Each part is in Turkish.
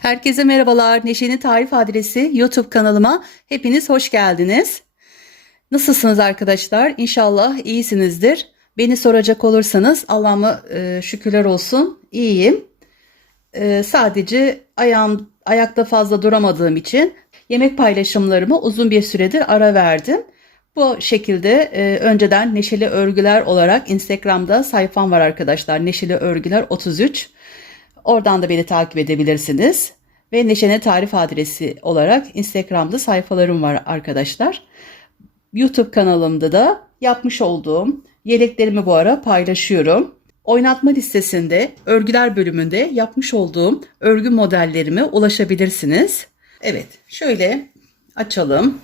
Herkese merhabalar. Neşe'nin Tarif Adresi YouTube kanalıma hepiniz hoş geldiniz. Nasılsınız arkadaşlar? İnşallah iyisinizdir. Beni soracak olursanız Allah'ıma şükürler olsun iyiyim. Sadece ayakta fazla duramadığım için yemek paylaşımlarıma uzun bir süredir ara verdim. Bu şekilde önceden Neşeli Örgüler olarak Instagram'da sayfam var arkadaşlar. Neşeli Örgüler 33. Oradan da beni takip edebilirsiniz. Ve Neşe'nin tarif adresi olarak Instagram'da sayfalarım var arkadaşlar. YouTube kanalımda da yapmış olduğum yeleklerimi bu ara paylaşıyorum. Oynatma listesinde örgüler bölümünde yapmış olduğum örgü modellerime ulaşabilirsiniz. Evet, şöyle açalım.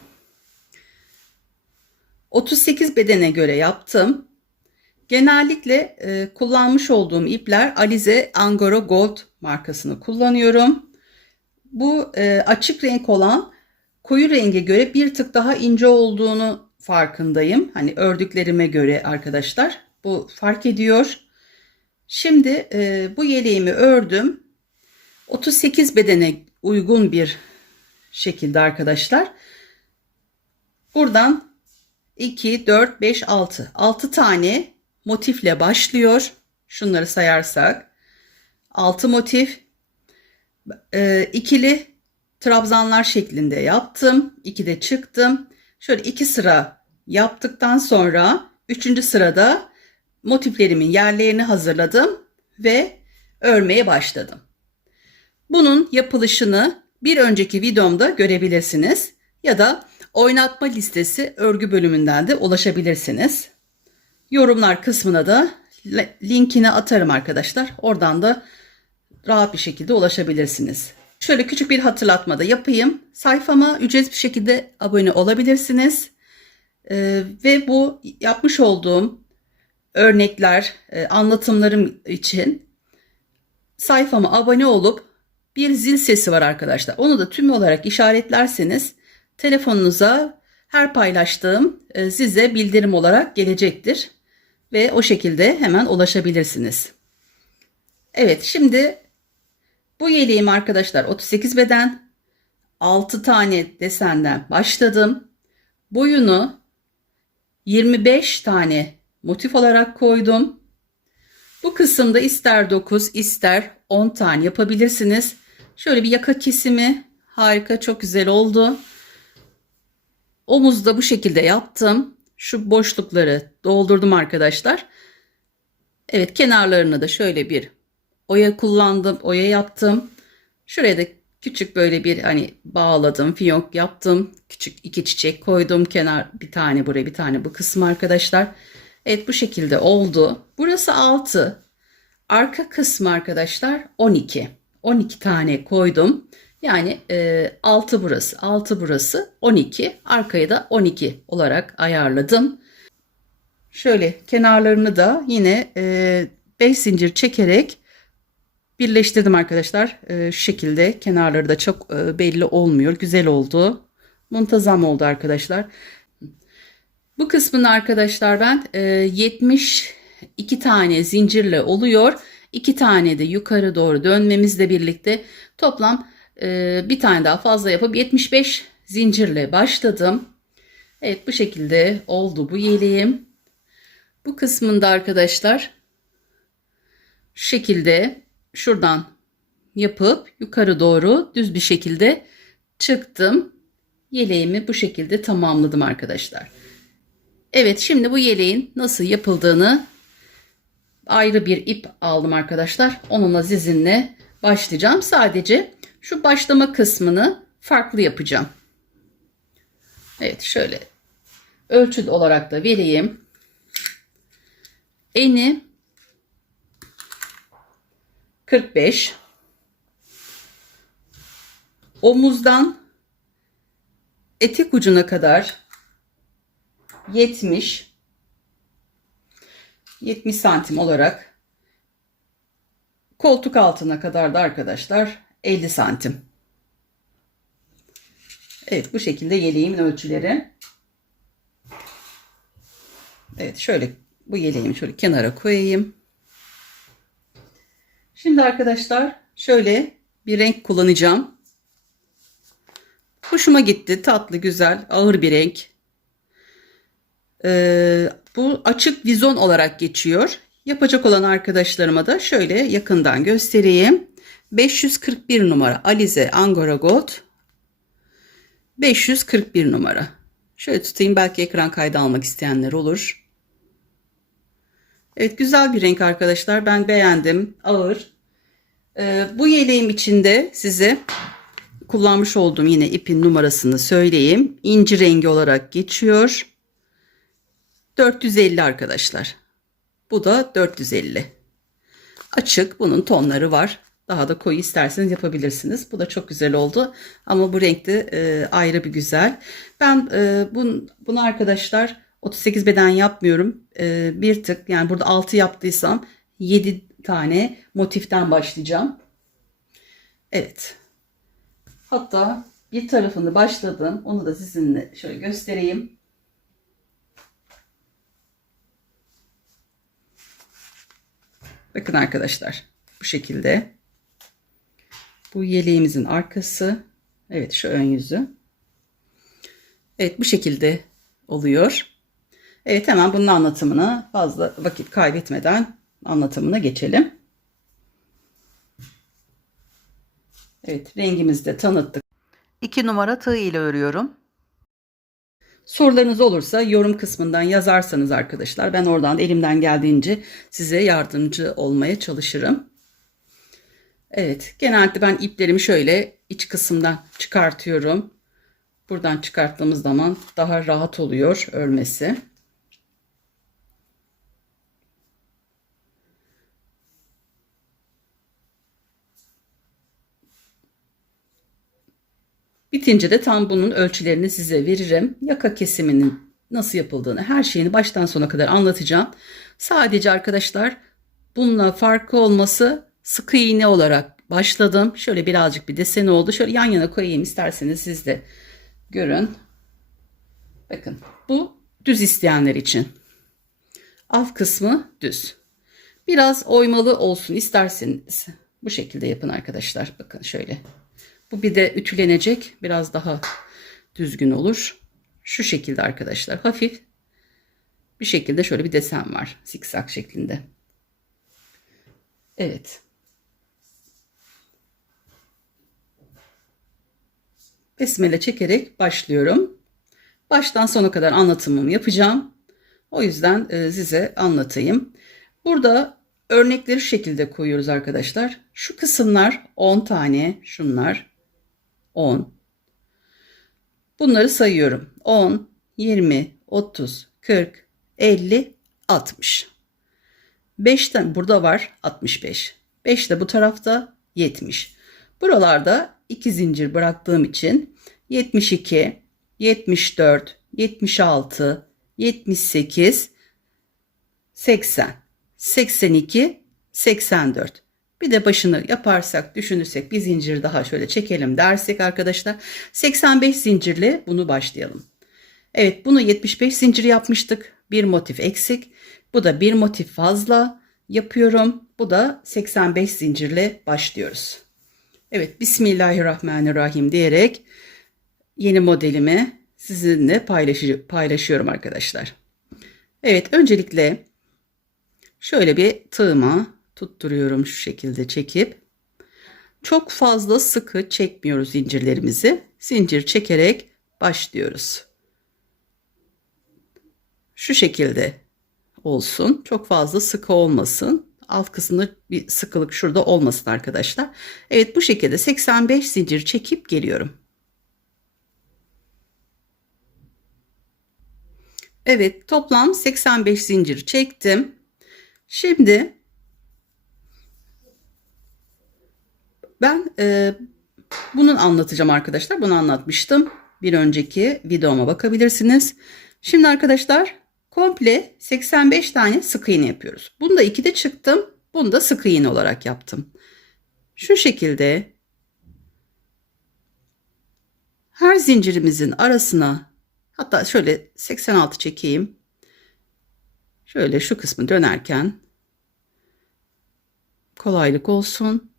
38 bedene göre yaptım. Genellikle kullanmış olduğum ipler Alize Angora Gold markasını kullanıyorum. Bu açık renk olan koyu renge göre bir tık daha ince olduğunu farkındayım. Hani ördüklerime göre arkadaşlar bu fark ediyor. Şimdi bu yeleğimi ördüm. 38 bedene uygun bir şekilde arkadaşlar. Buradan 2, 4, 5, 6. 6 tane motifle başlıyor. Şunları sayarsak. 6 motif. İkili trabzanlar şeklinde yaptım. 2'de çıktım. Şöyle 2 sıra yaptıktan sonra 3. sırada motiflerimin yerlerini hazırladım ve örmeye başladım. Bunun yapılışını bir önceki videomda görebilirsiniz ya da oynatma listesi örgü bölümünden de ulaşabilirsiniz. Yorumlar kısmına da linkini atarım arkadaşlar. Oradan da rahat bir şekilde ulaşabilirsiniz. Şöyle küçük bir hatırlatma da yapayım. Sayfama ücretsiz bir şekilde abone olabilirsiniz. Ve bu yapmış olduğum örnekler, anlatımlarım için sayfama abone olup bir zil sesi var arkadaşlar. Onu da tüm olarak işaretlerseniz telefonunuza her paylaştığım size bildirim olarak gelecektir. Ve o şekilde hemen ulaşabilirsiniz. Evet, şimdi bu yeleğim arkadaşlar 38 beden 6 tane desenden başladım. Boyunu 25 tane motif olarak koydum. Bu kısımda ister 9 ister 10 tane yapabilirsiniz. Şöyle bir yaka kesimi harika, çok güzel oldu. Omuzda bu şekilde yaptım. Şu boşlukları doldurdum arkadaşlar. Evet, kenarlarını da şöyle bir oya kullandım. Oya yaptım. Şuraya da küçük böyle bir hani bağladım. Fiyonk yaptım. Küçük 2 çiçek koydum. Kenar bir tane buraya bir tane bu kısmı arkadaşlar. Evet, bu şekilde oldu. Burası 6. Arka kısmı arkadaşlar 12. 12 tane koydum. Yani 6 burası, 6 burası 12. Arkaya da 12 olarak ayarladım. Şöyle kenarlarını da yine 5 zincir çekerek birleştirdim arkadaşlar. Şu şekilde kenarları da çok belli olmuyor. Güzel oldu. Muntazam oldu arkadaşlar. Bu kısmını arkadaşlar ben 72 tane zincirle oluyor. 2 tane de yukarı doğru dönmemizle birlikte toplam bir tane daha fazla yapıp 75 zincirle başladım. Evet, bu şekilde oldu bu yeleğim. Bu kısmında arkadaşlar şu şekilde şuradan yapıp yukarı doğru düz bir şekilde çıktım. Yeleğimi bu şekilde tamamladım arkadaşlar. Evet, şimdi bu yeleğin nasıl yapıldığını ayrı bir ip aldım arkadaşlar. Onunla sizinle başlayacağım. Sadece şu başlama kısmını farklı yapacağım. Evet, şöyle ölçü olarak da vereyim. Eni 45, omuzdan etek ucuna kadar 70 santim olarak, koltuk altına kadar da arkadaşlar 50 santim. Evet, bu şekilde yeleğimin ölçüleri. Evet, şöyle bu yeleğimi şöyle kenara koyayım. Şimdi arkadaşlar şöyle bir renk kullanacağım. Hoşuma gitti. Tatlı, güzel, ağır bir renk. Bu açık vizon olarak geçiyor. Yapacak olan arkadaşlarıma da şöyle yakından göstereyim. 541 numara Alize Angora Gold. 541 numara. Şöyle tutayım, belki ekran kaydı almak isteyenler olur. Evet, güzel bir renk arkadaşlar. Ben beğendim. Ağır. Bu yeleğim içinde size kullanmış olduğum yine ipin numarasını söyleyeyim. İnci rengi olarak geçiyor. 450 arkadaşlar. Bu da 450. Açık, bunun tonları var. Daha da koyu isterseniz yapabilirsiniz. Bu da çok güzel oldu. Ama bu renkte ayrı bir güzel. Ben bunu arkadaşlar 38 beden yapmıyorum. Bir tık, yani burada 6 yaptıysam 7 tane motiften başlayacağım. Evet. Hatta bir tarafını başladım. Onu da sizinle şöyle göstereyim. Bakın arkadaşlar, bu şekilde. Bu yeleğimizin arkası. Evet, şu ön yüzü. Evet, bu şekilde oluyor. Evet, hemen bunun anlatımına fazla vakit kaybetmeden anlatımına geçelim. Evet, rengimizi de tanıttık. 2 numara tığ ile örüyorum. Sorularınız olursa yorum kısmından yazarsanız arkadaşlar, ben oradan elimden geldiğince size yardımcı olmaya çalışırım. Evet, genelde ben iplerimi şöyle iç kısımdan çıkartıyorum. Buradan çıkarttığımız zaman daha rahat oluyor örmesi. Bitince de tam bunun ölçülerini size veririm. Yaka kesiminin nasıl yapıldığını, her şeyini baştan sona kadar anlatacağım. Sadece arkadaşlar bununla farkı olması, sık iğne olarak başladım. Şöyle birazcık bir desen oldu. Şöyle yan yana koyayım, isterseniz siz de görün. Bakın, bu düz isteyenler için. Alt kısmı düz. Biraz oymalı olsun isterseniz bu şekilde yapın arkadaşlar. Bakın şöyle. Bu bir de ütülenecek. Biraz daha düzgün olur. Şu şekilde arkadaşlar. Hafif bir şekilde şöyle bir desen var. Zikzak şeklinde. Evet. Besmele çekerek başlıyorum. Baştan sona kadar anlatımımı yapacağım. O yüzden size anlatayım. Burada örnekleri şu şekilde koyuyoruz arkadaşlar. Şu kısımlar 10 tane. Şunlar 10. Bunları sayıyorum. 10, 20, 30, 40, 50, 60. 5 tane burada var, 65. 5 de bu tarafta, 70. Buralarda 2 zincir bıraktığım için 72, 74, 76, 78, 80, 82, 84. Bir de başını yaparsak, düşünürsek, bir zincir daha şöyle çekelim dersek arkadaşlar, 85 zincirle bunu başlayalım. Evet, bunu 75 zincir yapmıştık. Bir motif eksik. Bu da bir motif fazla yapıyorum. Bu da 85 zincirle başlıyoruz. Evet, Bismillahirrahmanirrahim diyerek yeni modelimi sizinle paylaşıyorum arkadaşlar. Evet, öncelikle şöyle bir tığıma tutturuyorum, şu şekilde çekip. Çok fazla sıkı çekmiyoruz zincirlerimizi. Zincir çekerek başlıyoruz. Şu şekilde olsun. Çok fazla sıkı olmasın. Alt kısmında bir sıkılık şurada olmasın arkadaşlar. Evet, bu şekilde 85 zincir çekip geliyorum. Evet, toplam 85 zincir çektim. Şimdi ben bunun anlatacağım arkadaşlar. Bunu anlatmıştım. Bir önceki videoma bakabilirsiniz. Şimdi arkadaşlar komple 85 tane sık iğne yapıyoruz. Bunda 2'de çıktım. Bunu da sık iğne olarak yaptım. Şu şekilde her zincirimizin arasına, hatta şöyle 86 çekeyim. Şöyle şu kısmı dönerken kolaylık olsun.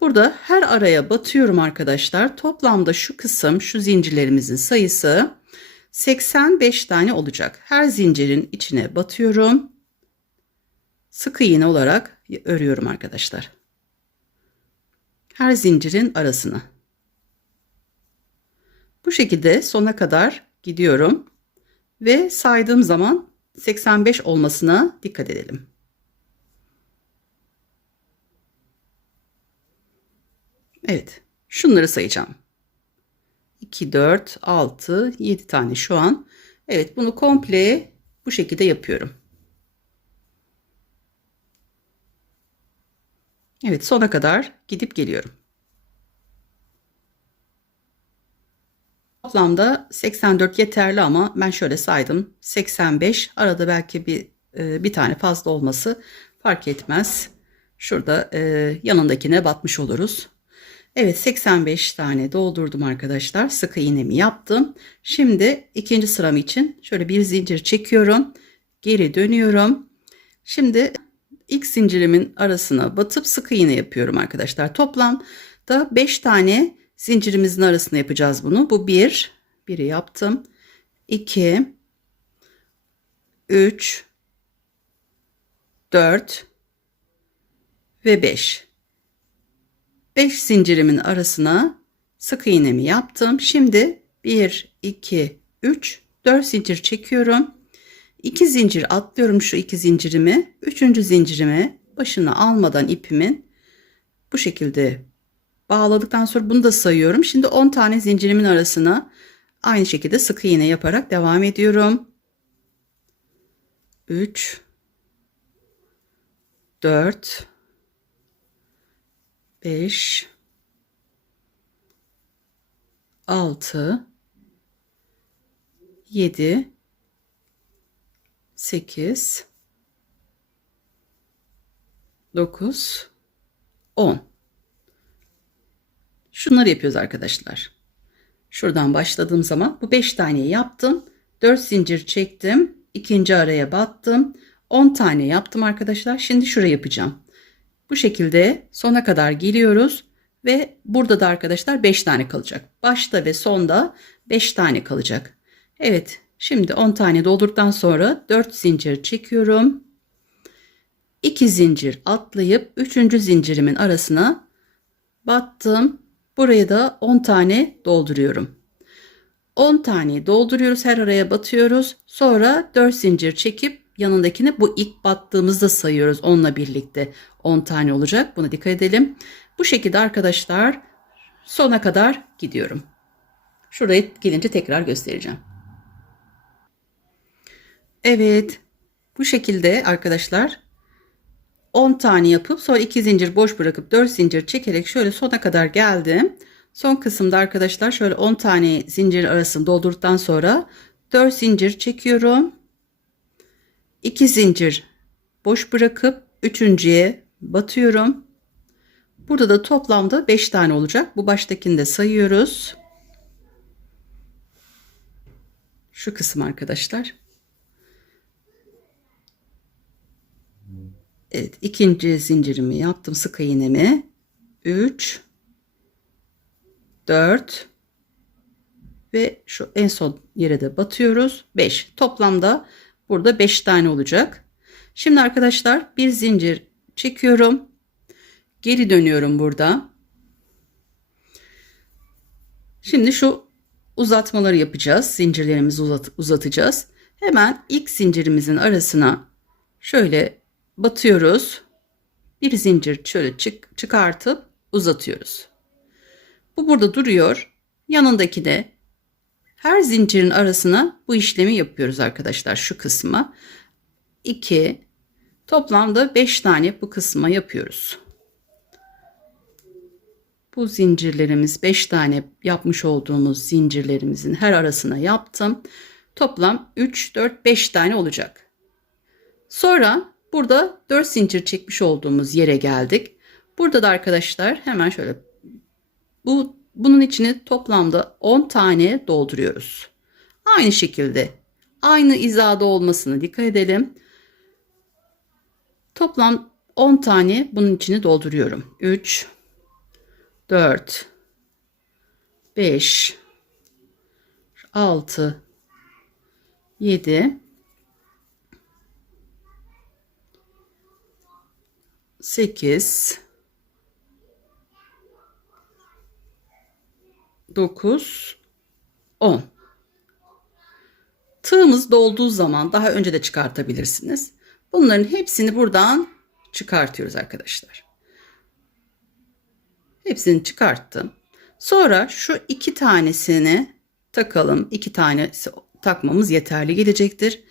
Burada her araya batıyorum arkadaşlar. Toplamda şu kısım, şu zincirlerimizin sayısı 85 tane olacak. Her zincirin içine batıyorum. Sık iğne olarak örüyorum arkadaşlar. Her zincirin arasına. Bu şekilde sona kadar gidiyorum ve saydığım zaman 85 olmasına dikkat edelim. Evet, şunları sayacağım. 2, 4, 6, 7 tane şu an. Evet, bunu komple bu şekilde yapıyorum. Evet, sona kadar gidip geliyorum. Toplamda 84 yeterli ama ben şöyle saydım. 85, arada belki bir tane fazla olması fark etmez. Şurada yanındakine batmış oluruz. Evet, 85 tane doldurdum arkadaşlar. Sık iğnemi yaptım. Şimdi ikinci sıram için şöyle bir zincir çekiyorum. Geri dönüyorum. Şimdi ilk zincirimin arasına batıp sık iğne yapıyorum arkadaşlar. Toplamda 5 tane zincirimizin arasına yapacağız bunu. Bu biri yaptım. 2, 3, 4 ve 5. 5 zincirimin arasına sık iğnemi yaptım. Şimdi 1, 2, 3, 4 zincir çekiyorum. 2 zincir atlıyorum şu 2 zincirimi. 3. zincirime başını almadan ipimin bu şekilde bağladıktan sonra bunu da sayıyorum. Şimdi 10 tane zincirimin arasına aynı şekilde sık iğne yaparak devam ediyorum. 3, 4, 5, 6, 7, 8, 9, 10. Şunları yapıyoruz arkadaşlar. Şuradan başladığım zaman bu 5 taneyi yaptım. 4 zincir çektim. İkinci araya battım. 10 tane yaptım arkadaşlar. Şimdi şuraya yapacağım. Bu şekilde sona kadar geliyoruz. Ve burada da arkadaşlar 5 tane kalacak. Başta ve sonda 5 tane kalacak. Evet. Şimdi 10 tane doldurduktan sonra 4 zincir çekiyorum. 2 zincir atlayıp 3. zincirimin arasına battım. Buraya da 10 tane dolduruyorum. 10 tane dolduruyoruz. Her araya batıyoruz. Sonra 4 zincir çekip yanındakini bu ilk battığımızda sayıyoruz. Onunla birlikte 10 tane olacak. Buna dikkat edelim. Bu şekilde arkadaşlar sona kadar gidiyorum. Şuraya gelince tekrar göstereceğim. Evet. Bu şekilde arkadaşlar 10 tane yapıp sonra 2 zincir boş bırakıp 4 zincir çekerek şöyle sona kadar geldim. Son kısımda arkadaşlar şöyle 10 tane zincir arasını doldurduktan sonra 4 zincir çekiyorum. 2 zincir boş bırakıp üçüncüye batıyorum. Burada da toplamda 5 tane olacak. Bu baştakini de sayıyoruz. Şu kısım arkadaşlar. Evet, ikinci zincirimi yaptım, sık iğnemi. 3, 4 ve şu en son yere de batıyoruz. 5. Toplamda burada 5 tane olacak. Şimdi arkadaşlar bir zincir çekiyorum. Geri dönüyorum burada. Şimdi şu uzatmaları yapacağız. Zincirlerimizi uzatacağız. Hemen ilk zincirimizin arasına şöyle batıyoruz. Bir zincir şöyle çıkartıp uzatıyoruz. Bu burada duruyor. Yanındaki de her zincirin arasına bu işlemi yapıyoruz arkadaşlar, şu kısma. 2, toplamda 5 tane bu kısma yapıyoruz. Bu zincirlerimiz 5 tane yapmış olduğumuz zincirlerimizin her arasına yaptım. Toplam 3, 4, 5 tane olacak. Sonra burada 4 zincir çekmiş olduğumuz yere geldik. Burada da arkadaşlar hemen şöyle bunun içine toplamda 10 tane dolduruyoruz. Aynı şekilde aynı hizada olmasına dikkat edelim. Toplam 10 tane bunun içine dolduruyorum. 3, 4, 5, 6, 7, 8, 9, 10. Tığımız dolduğu zaman daha önce de çıkartabilirsiniz. Bunların hepsini buradan çıkartıyoruz arkadaşlar. Hepsini çıkarttım. Sonra şu iki tanesini takalım. İki tanesi takmamız yeterli gelecektir.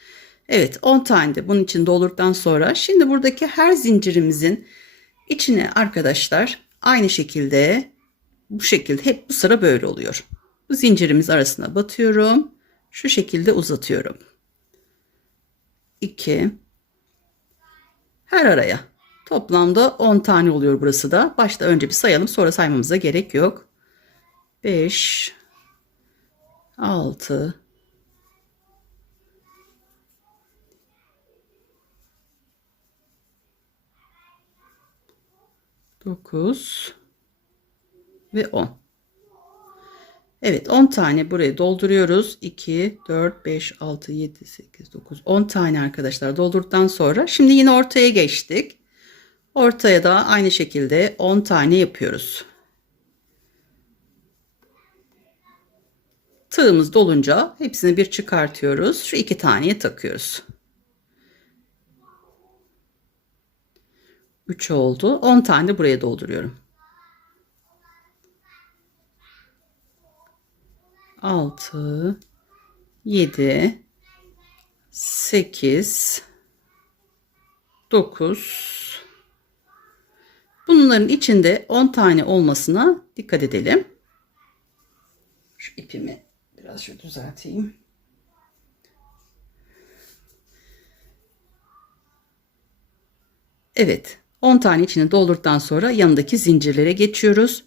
Evet, 10 tane de bunun için doldurduktan sonra şimdi buradaki her zincirimizin içine arkadaşlar aynı şekilde bu şekilde hep bu sıra böyle oluyor. Bu zincirimiz arasına batıyorum. Şu şekilde uzatıyorum. 2, her araya. Toplamda 10 tane oluyor burası da. Başta önce bir sayalım, sonra saymamıza gerek yok. 5, 6, 9 ve 10. Evet, 10 tane buraya dolduruyoruz. 2, 4, 5, 6, 7, 8, 9, 10 tane arkadaşlar doldurduktan sonra şimdi yine ortaya geçtik. Ortaya da aynı şekilde 10 tane yapıyoruz. Tığımız dolunca hepsini bir çıkartıyoruz. Şu iki taneyi takıyoruz. 3 oldu. 10 tane de buraya dolduruyorum. 6, 7, 8, 9. Bunların içinde 10 tane olmasına dikkat edelim. Şu ipimi biraz şöyle düzelteyim. Evet, 10 tane içine doldurduktan sonra yanındaki zincirlere geçiyoruz.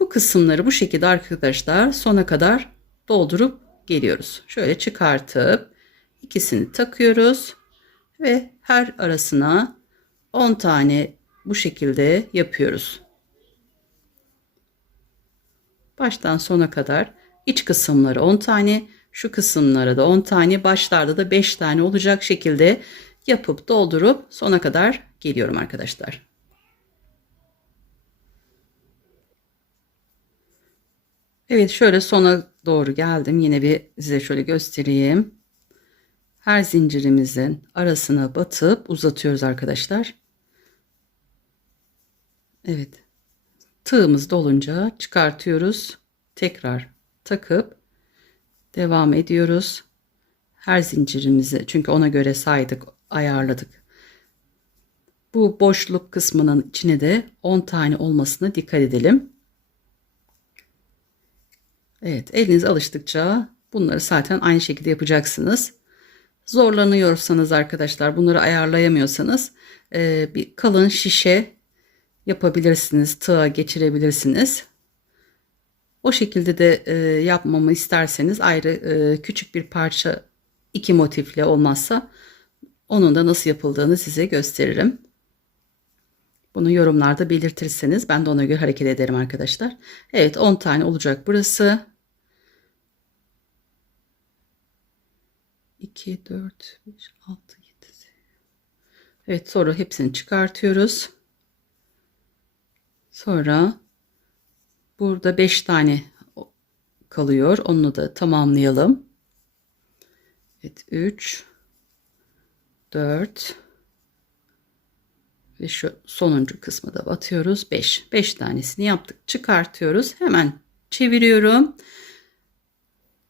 Bu kısımları bu şekilde arkadaşlar sona kadar doldurup geliyoruz. Şöyle çıkartıp ikisini takıyoruz ve her arasına 10 tane bu şekilde yapıyoruz. Baştan sona kadar iç kısımları 10 tane, şu kısımlara da 10 tane, başlarda da 5 tane olacak şekilde yapıp doldurup sona kadar geliyorum arkadaşlar. Evet, şöyle sona doğru geldim. Yine bir size şöyle göstereyim. Her zincirimizin arasına batıp uzatıyoruz arkadaşlar. Evet. Tığımız dolunca çıkartıyoruz. Tekrar takıp devam ediyoruz. Her zincirimizi, çünkü ona göre saydık, ayarladık. Bu boşluk kısmının içine de 10 tane olmasına dikkat edelim. Evet, eliniz alıştıkça bunları zaten aynı şekilde yapacaksınız. Zorlanıyorsanız arkadaşlar, bunları ayarlayamıyorsanız bir kalın şişe yapabilirsiniz. Tığa geçirebilirsiniz. O şekilde de yapmamı isterseniz ayrı küçük bir parça, iki motifle olmazsa onun da nasıl yapıldığını size gösteririm. Bunu yorumlarda belirtirseniz ben de ona göre hareket ederim arkadaşlar. Evet, 10 tane olacak burası. 2, 4, 5, 6, 7. Evet, sonra hepsini çıkartıyoruz. Sonra burada 5 tane kalıyor. Onu da tamamlayalım. Evet, 3, 4 ve şu sonuncu kısmı da batıyoruz. 5. 5 tanesini yaptık. Çıkartıyoruz. Hemen çeviriyorum.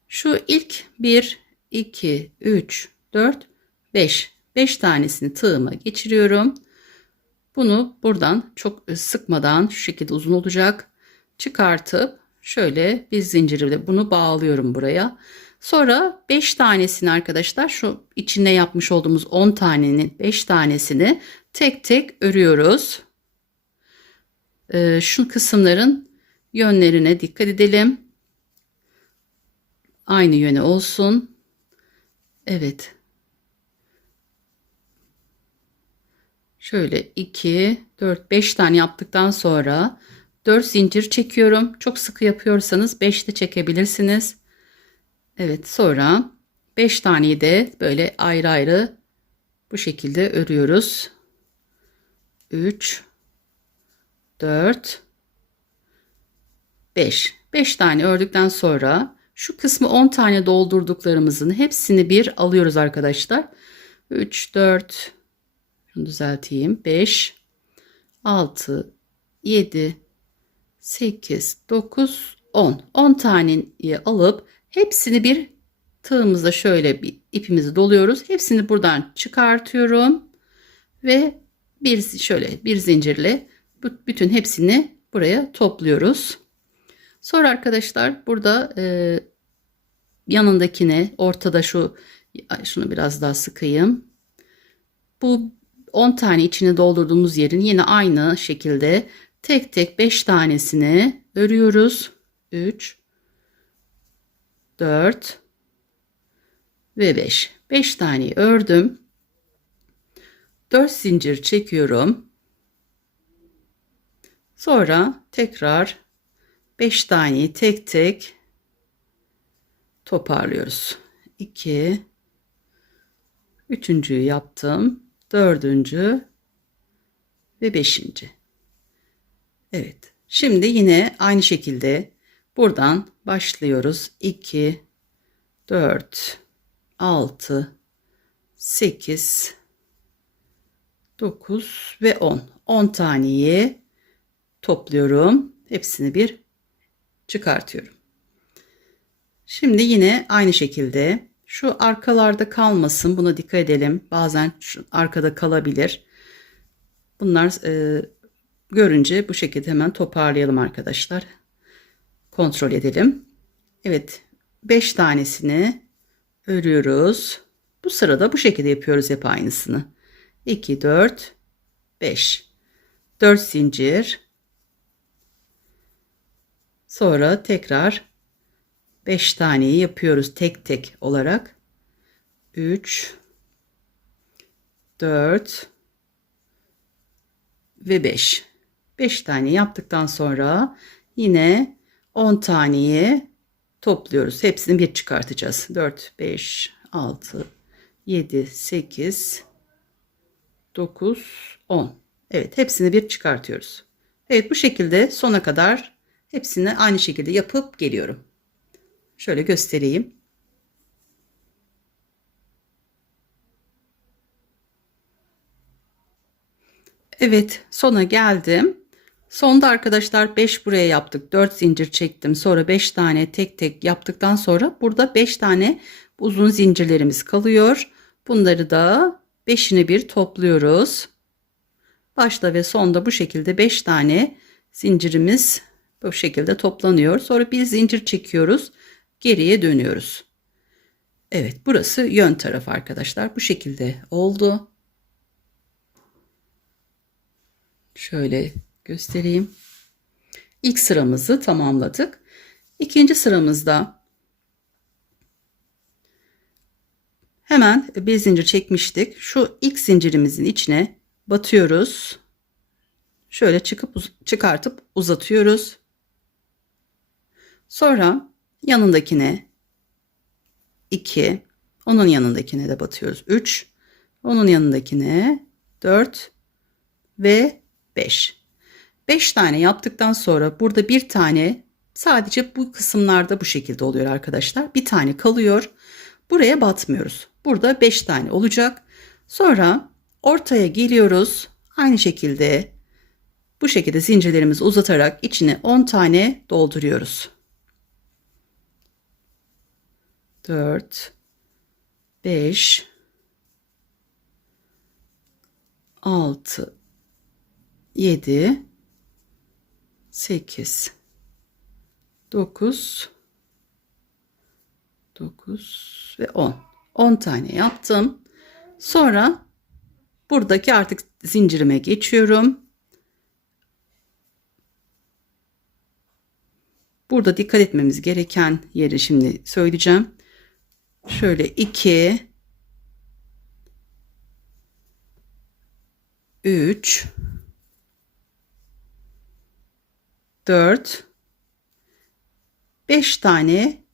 Şu ilk 1, 2, 3, 4, 5. 5 tanesini tığıma geçiriyorum. Bunu buradan çok sıkmadan şu şekilde uzun olacak. Çıkartıp şöyle bir zincirle bunu bağlıyorum buraya. Sonra 5 tanesini arkadaşlar şu içine yapmış olduğumuz 10 tanenin 5 tanesini tek tek örüyoruz. Şu kısımların yönlerine dikkat edelim. Aynı yöne olsun. Evet. Şöyle 2, 4, 5 tane yaptıktan sonra 4 zincir çekiyorum. Çok sıkı yapıyorsanız 5 de çekebilirsiniz. Evet, sonra 5 taneyi de böyle ayrı ayrı bu şekilde örüyoruz. 3 4 5. 5 tane ördükten sonra şu kısmı 10 tane doldurduklarımızın hepsini bir alıyoruz arkadaşlar. 3 4, şunu düzelteyim, 5 6 7 8 9 10. 10 taneyi alıp hepsini bir tığımızla şöyle bir ipimizi doluyoruz. Hepsini buradan çıkartıyorum ve şöyle bir zincirle bütün hepsini buraya topluyoruz. Sonra arkadaşlar burada yanındakine, ortada şunu biraz daha sıkayım. Bu 10 tane içine doldurduğumuz yerin yine aynı şekilde tek tek 5 tanesini örüyoruz. 3 4 ve 5. 5 taneyi ördüm. 4 zincir çekiyorum. Sonra tekrar 5 taneyi tek tek toparlıyoruz. 2, üçüncüyü yaptım. Dördüncü ve beşinci. Evet. Şimdi yine aynı şekilde buradan başlıyoruz. 2, 4, 6, 8, 9 ve 10. 10 taneyi topluyorum. Hepsini bir çıkartıyorum. Şimdi yine aynı şekilde şu arkalarda kalmasın. Buna dikkat edelim. Bazen şu arkada kalabilir. Bunlar görünce bu şekilde hemen toparlayalım arkadaşlar. Kontrol edelim. Evet. 5 tanesini örüyoruz. Bu sırada bu şekilde yapıyoruz hep aynısını. 2, 4, 5. 4 zincir. Sonra tekrar 5 taneyi yapıyoruz tek tek olarak. 3 4 ve 5. 5 tane yaptıktan sonra yine 10 taneyi topluyoruz. Hepsini bir çıkartacağız. 4 5 6 7 8 9 10. Evet, hepsini bir çıkartıyoruz. Evet, bu şekilde sona kadar hepsini aynı şekilde yapıp geliyorum. Şöyle göstereyim. Evet, sona geldim. Sonda arkadaşlar 5 buraya yaptık. 4 zincir çektim. Sonra 5 tane tek tek yaptıktan sonra burada 5 tane uzun zincirlerimiz kalıyor. Bunları da 5'ini bir topluyoruz. Başta ve sonda bu şekilde 5 tane zincirimiz bu şekilde toplanıyor. Sonra bir zincir çekiyoruz. Geriye dönüyoruz. Evet, burası yön tarafı arkadaşlar. Bu şekilde oldu. Şöyle göstereyim. İlk sıramızı tamamladık. İkinci sıramızda hemen bir zincir çekmiştik. Şu ilk zincirimizin içine batıyoruz. Şöyle çıkartıp uzatıyoruz. Sonra yanındakine 2, onun yanındakine de batıyoruz. 3, onun yanındakine 4 ve 5. 5 tane yaptıktan sonra burada bir tane, sadece bu kısımlarda bu şekilde oluyor arkadaşlar. Bir tane kalıyor. Buraya batmıyoruz. Burada 5 tane olacak. Sonra ortaya geliyoruz. Aynı şekilde bu şekilde zincirlerimizi uzatarak içine 10 tane dolduruyoruz. 4 5 6 7 8 9 ve 10. 10 tane yaptım. Sonra buradaki artık zincirime geçiyorum. Burada dikkat etmemiz gereken yeri şimdi söyleyeceğim. Şöyle 2 3 4, 5 tane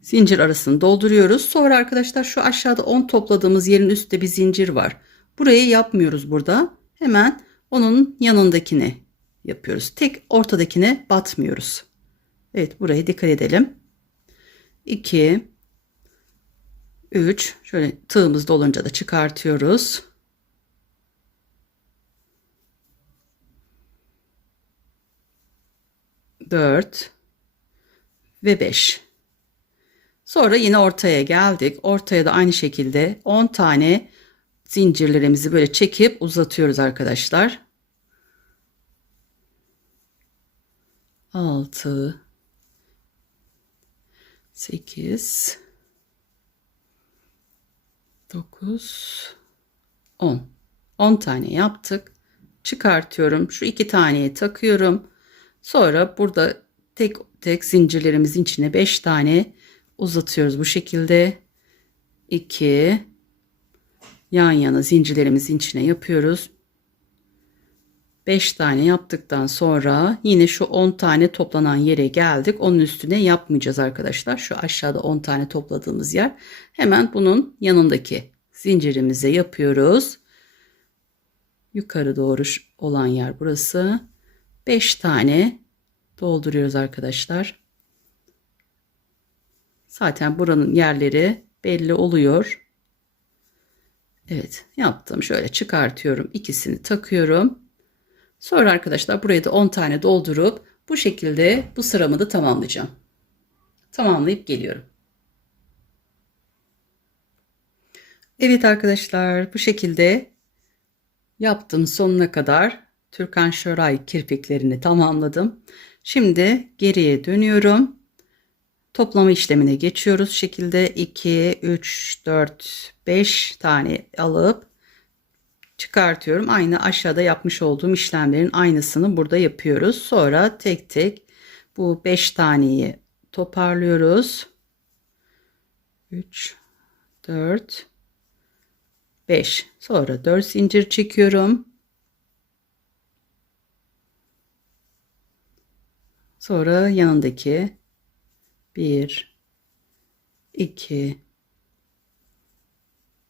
zincir arasını dolduruyoruz. Sonra arkadaşlar şu aşağıda 10 topladığımız yerin üstte bir zincir var. Burayı yapmıyoruz burada. Hemen onun yanındakini yapıyoruz. Tek ortadakine batmıyoruz. Evet, buraya dikkat edelim. 2, 3, şöyle tığımız dolunca da çıkartıyoruz. 4 ve 5. Sonra yine ortaya geldik. Ortaya da aynı şekilde 10 tane zincirlerimizi böyle çekip uzatıyoruz arkadaşlar. 6, 8, 9, 10. 10 tane yaptık. Çıkartıyorum. Şu 2 taneyi takıyorum. Sonra burada tek tek zincirlerimizin içine 5 tane uzatıyoruz bu şekilde. 2 yan yana zincirlerimizin içine yapıyoruz. 5 tane yaptıktan sonra yine şu 10 tane toplanan yere geldik. Onun üstüne yapmayacağız arkadaşlar. Şu aşağıda 10 tane topladığımız yer. Hemen bunun yanındaki zincirimize yapıyoruz. Yukarı doğru olan yer burası. 5 tane dolduruyoruz arkadaşlar. Zaten buranın yerleri belli oluyor. Evet, yaptım. Şöyle çıkartıyorum. İkisini takıyorum. Sonra arkadaşlar buraya da 10 tane doldurup bu şekilde bu sıramı da tamamlayacağım. Tamamlayıp geliyorum. Evet arkadaşlar, bu şekilde yaptım sonuna kadar. Türkan Şoray kirpiklerini tamamladım. Şimdi geriye dönüyorum. Toplama işlemine geçiyoruz. Şekilde 2, 3, 4, 5 tane alıp çıkartıyorum. Aynı aşağıda yapmış olduğum işlemlerin aynısını burada yapıyoruz. Sonra tek tek bu 5 taneyi toparlıyoruz. 3, 4, 5. Sonra 4 zincir çekiyorum. Sonra yanındaki 1, 2,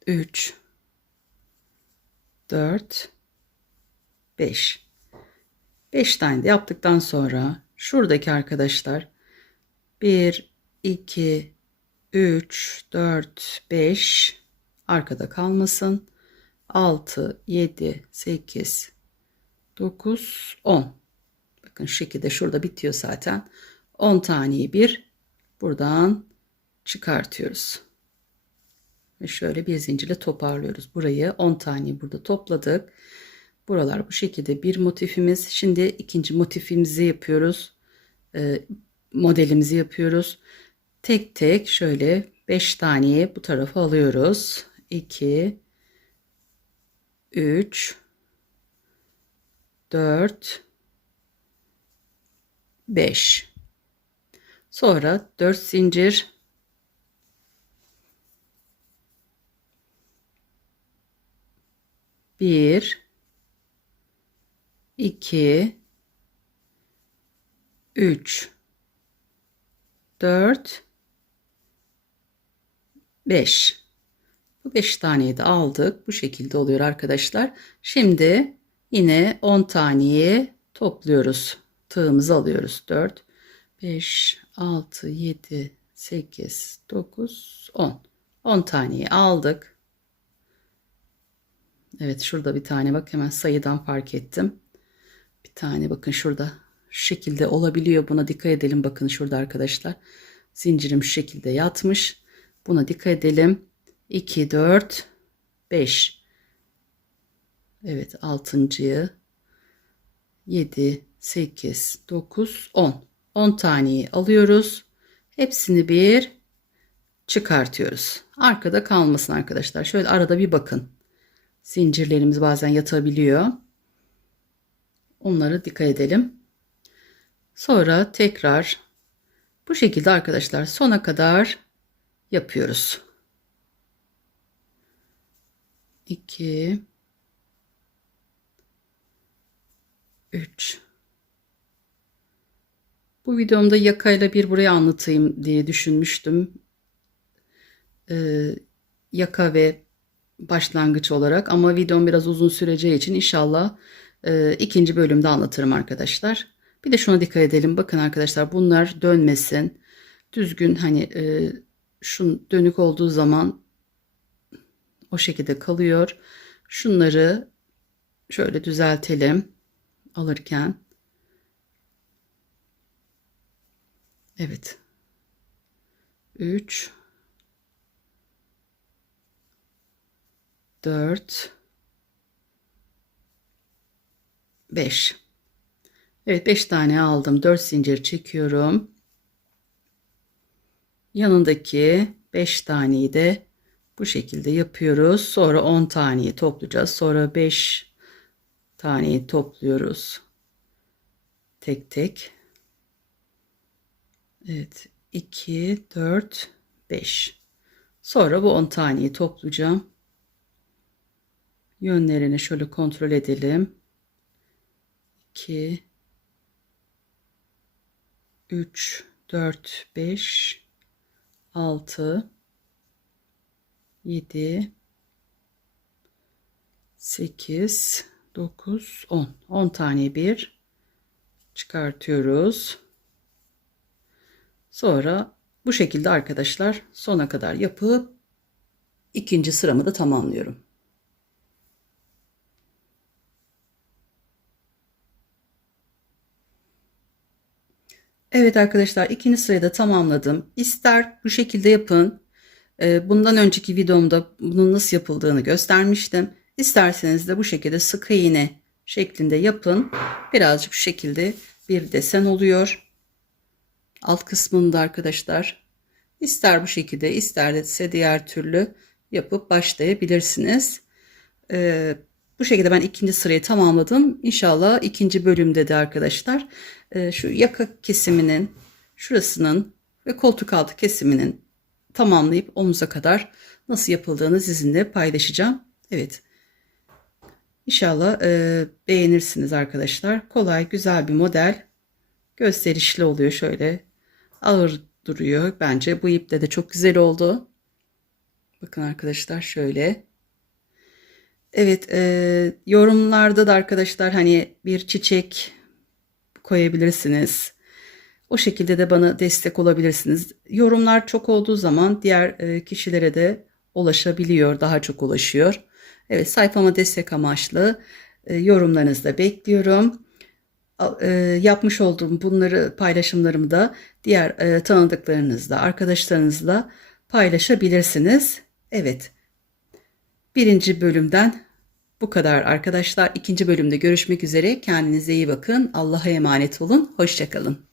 3, 4, 5. 5 tane de yaptıktan sonra şuradaki arkadaşlar 1, 2, 3, 4, 5 arkada kalmasın. 6, 7, 8, 9, 10. Bakın şu şekilde şurada bitiyor zaten. 10 taneyi bir buradan çıkartıyoruz. Ve şöyle bir zincirle toparlıyoruz. Burayı 10 taneyi burada topladık. Buralar bu şekilde bir motifimiz. Şimdi ikinci motifimizi yapıyoruz. Modelimizi yapıyoruz. Tek tek şöyle 5 taneyi bu tarafa alıyoruz. 2, 3, 4, 5. Sonra 4 zincir, 1, 2, 3, 4, 5. Bu 5 taneyi de aldık. Bu şekilde oluyor arkadaşlar. Şimdi yine 10 taneyi topluyoruz. Tığımızı alıyoruz. 4, 5, 6, 7, 8, 9, 10. 10 taneyi aldık. Evet, şurada bir tane, bak hemen sayıdan fark ettim. Bir tane bakın şurada şu şekilde olabiliyor. Buna dikkat edelim. Bakın şurada arkadaşlar. Zincirim şu şekilde yatmış. Buna dikkat edelim. 2, 4, 5. Evet, altıncıyı 7, 8, 9, 10. 10 taneyi alıyoruz. Hepsini bir çıkartıyoruz. Arkada kalmasın arkadaşlar. Şöyle arada bir bakın. Zincirlerimiz bazen yatabiliyor. Onlara dikkat edelim. Sonra tekrar bu şekilde arkadaşlar sona kadar yapıyoruz. 2, 3, Bu videomda yakayla bir buraya anlatayım diye düşünmüştüm. Yaka ve başlangıç olarak, ama videom biraz uzun süreceği için inşallah ikinci bölümde anlatırım arkadaşlar. Bir de şuna dikkat edelim. Bakın arkadaşlar, bunlar dönmesin. Düzgün, hani şu dönük olduğu zaman o şekilde kalıyor. Şunları şöyle düzeltelim alırken. Evet. 3 4 5. Evet, 5 tane aldım. 4 zincir çekiyorum. Yanındaki 5 taneyi de bu şekilde yapıyoruz. Sonra 10 taneyi toplayacağız. Sonra 5 taneyi topluyoruz. Tek tek. Evet. 2, 4, 5. Sonra bu 10 taneyi toplayacağım. Yönlerini şöyle kontrol edelim. 2, 3, 4, 5, 6, 7, 8, 9, 10. 10 tane bir çıkartıyoruz. Sonra bu şekilde arkadaşlar sona kadar yapıp ikinci sıramı da tamamlıyorum. Evet arkadaşlar, ikinci sırayı da tamamladım. İster bu şekilde yapın. Bundan önceki videomda bunun nasıl yapıldığını göstermiştim. İsterseniz de bu şekilde sık iğne şeklinde yapın. Birazcık şu şekilde bir desen oluyor. Alt kısmında arkadaşlar. İster bu şekilde, ister de diğer türlü yapıp başlayabilirsiniz. Bu şekilde ben ikinci sırayı tamamladım. İnşallah ikinci bölümde de arkadaşlar şu yaka kesiminin şurasının ve koltuk altı kesiminin tamamlayıp omuza kadar nasıl yapıldığını sizinle paylaşacağım. Evet. İnşallah beğenirsiniz arkadaşlar. Kolay, güzel bir model. Gösterişli oluyor şöyle. Ağır duruyor. Bence bu iple de çok güzel oldu. Bakın arkadaşlar şöyle. Evet, yorumlarda da arkadaşlar hani bir çiçek koyabilirsiniz. O şekilde de bana destek olabilirsiniz. Yorumlar çok olduğu zaman diğer kişilere de ulaşabiliyor, daha çok ulaşıyor. Evet, sayfama destek amaçlı yorumlarınızı da bekliyorum. Yapmış olduğum bunları, paylaşımlarımı da diğer tanıdıklarınızla, arkadaşlarınızla paylaşabilirsiniz. Evet, birinci bölümden bu kadar arkadaşlar. İkinci bölümde görüşmek üzere. Kendinize iyi bakın. Allah'a emanet olun. Hoşça kalın.